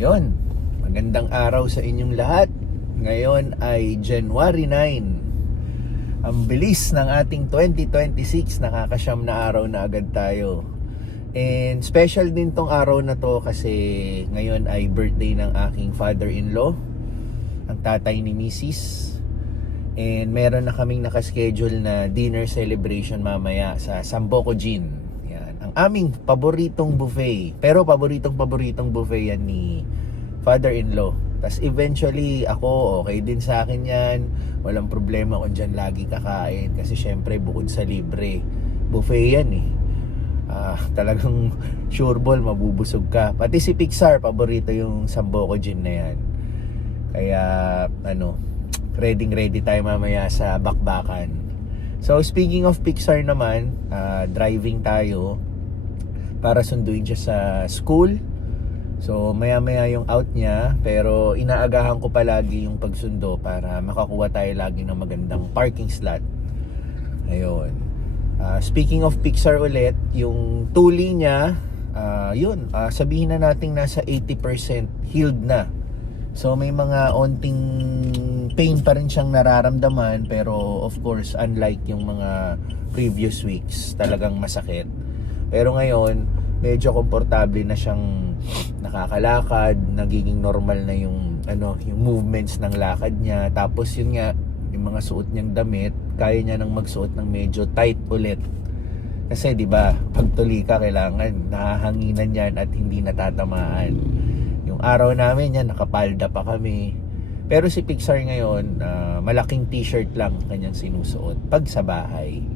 Yon, magandang araw sa inyong lahat. Ngayon ay January 9. Ang bilis ng ating 2026, nakakasyam na araw na agad tayo. And special din tong araw na to kasi ngayon ay birthday ng aking father-in-law, ang tatay ni Mrs. And meron na kaming nakaschedule na dinner celebration mamaya sa Sambuco Gin. Yan, ang aming paboritong buffet. Pero paboritong buffet yan ni father-in-law. Tapos eventually ako, okay din sa akin yan. Walang problema kung dyan lagi kakain. Kasi syempre bukod sa libre, buffet yan eh. Talagang sure ball, mabubusog ka. Pati si Pixar, paborito yung Sambuco Gin na yan. Kaya ready tayo mamaya sa bakbakan. So speaking of Pixar naman, driving tayo para sunduin siya sa school. So maya yung out niya, pero inaagahan ko palagi yung pagsundo para makakuha tayo lagi ng magandang parking slot. Ayun. Speaking of Pixar ulit, yung tuli niya, sabihin na natin nasa 80% healed na. So may mga onting pain pa rin siyang nararamdaman, pero of course unlike yung mga previous weeks, talagang masakit. Pero ngayon, medyo komportable na siyang nakakalakad, nagiging normal na yung movements ng lakad niya. Tapos yun nga, yung mga suot niyang damit, kaya niya nang magsuot ng medyo tight ulit. Kasi 'di ba, pag tuli ka kailangan nahahanginan yan at hindi natatamaan. Yung araw namin yan, nakapalda pa kami. Pero si Pixar ngayon, malaking t-shirt lang kanyang sinusuot pag sa bahay.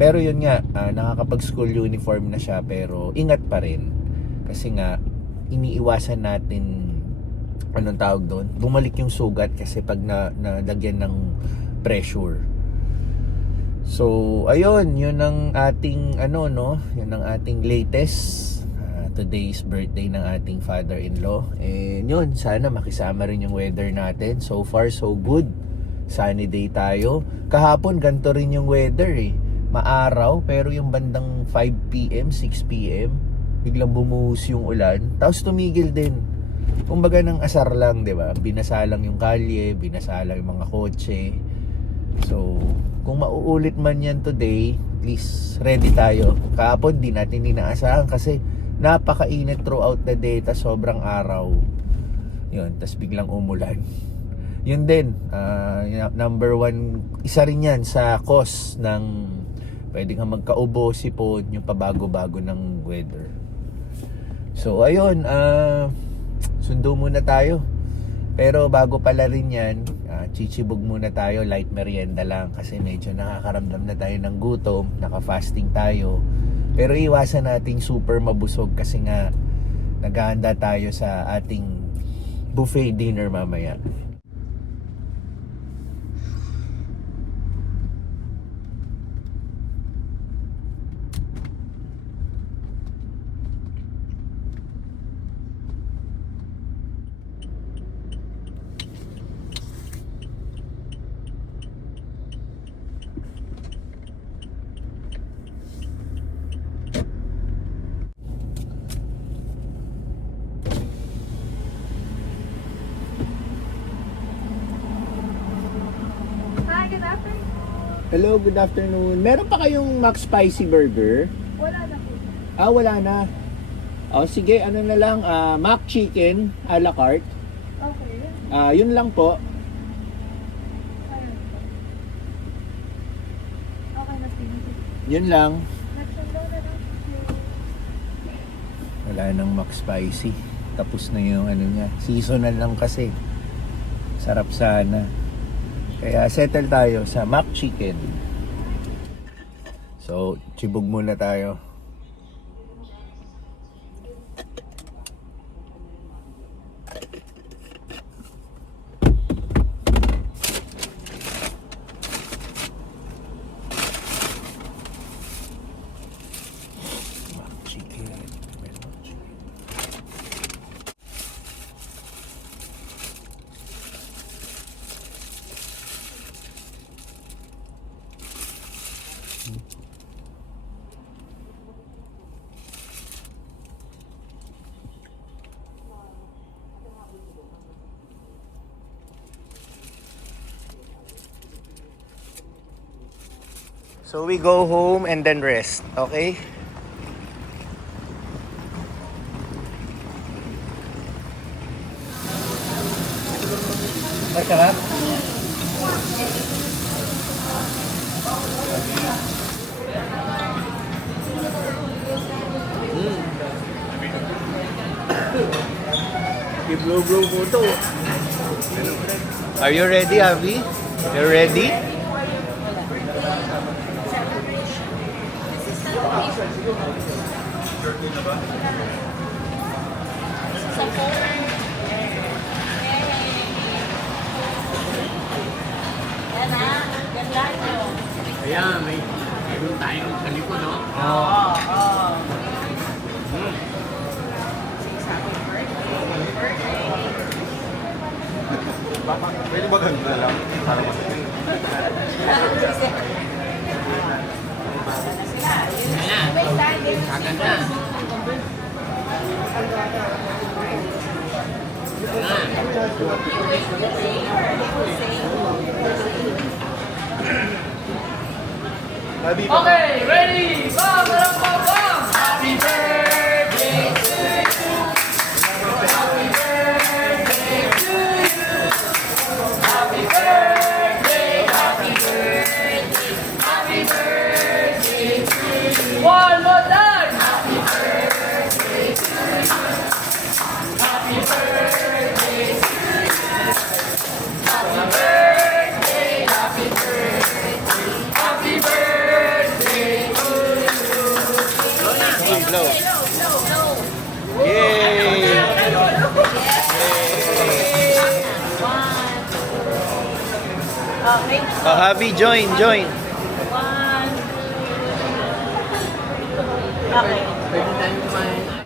Pero yun nga, nakakapag-school uniform na siya, pero ingat pa rin. Kasi nga, iniiwasan natin, anong tawag doon? Bumalik yung sugat kasi pag nalagyan ng pressure. So, ayun, yun ang ating, yun ang ating latest. Today's birthday ng ating father-in-law. And yun, sana makisama rin yung weather natin. So far, so good. Sunny day tayo. Kahapon, ganito rin yung weather eh. Maaraw, pero yung bandang 5 p.m., 6 p.m., biglang bumuhos yung ulan. Tapos tumigil din. Kumbaga ng asar lang, di ba? Binasa lang yung kalye, binasa lang yung mga kotse. So, kung mauulit man yan today, please, ready tayo. Kahapon, di natin inaasahan kasi napakainit throughout the day, tas sobrang araw. Yun, tas biglang umulan. Yun din, number one, isa rin yan sa cause ng pwede kang magkaubo, sipon, yung pabago-bago ng weather. So ayun, sundo muna tayo. Pero bago pala rin yan, chichibog muna tayo, light merienda lang kasi medyo nakakaramdam na tayo ng gutom, naka-fasting tayo. Pero iwasan nating super mabusog kasi nga naghahanda tayo sa ating buffet dinner mamaya. Hello, good afternoon. Meron pa kayong McSpicy Burger? Wala na po. Wala na. Sige, ano na lang, Mac Chicken a la carte. Okay. Yun lang po. Ayun po. Okay na, sige. Yun lang. Nagsundaw na lang. Wala nang McSpicy. Tapos na yung niya. Seasonal lang kasi. Sarap sana. Kaya settle tayo sa Mac Chicken. So, chibog muna tayo. Mac Chicken. So we go home and then rest, okay? Masarap? I-blow-blow po to. Are you ready, Abby? You ready? Ayan, mayroon tayong kaliko, no? Pwede ba ganun na lang? Para masakit. Ayan, kaganda. Okay, ready? Bam, bam, bam, bam. Happy birthday to you. Happy birthday to you. Happy birthday, happy birthday, happy birthday to you. One more time. Happy birthday to you. Happy birthday to you. Happy birthday, happy birthday, happy birthday. Blow. Yay! Okay. Oh, Abby, join. One. Okay. Pwede tayong kumain.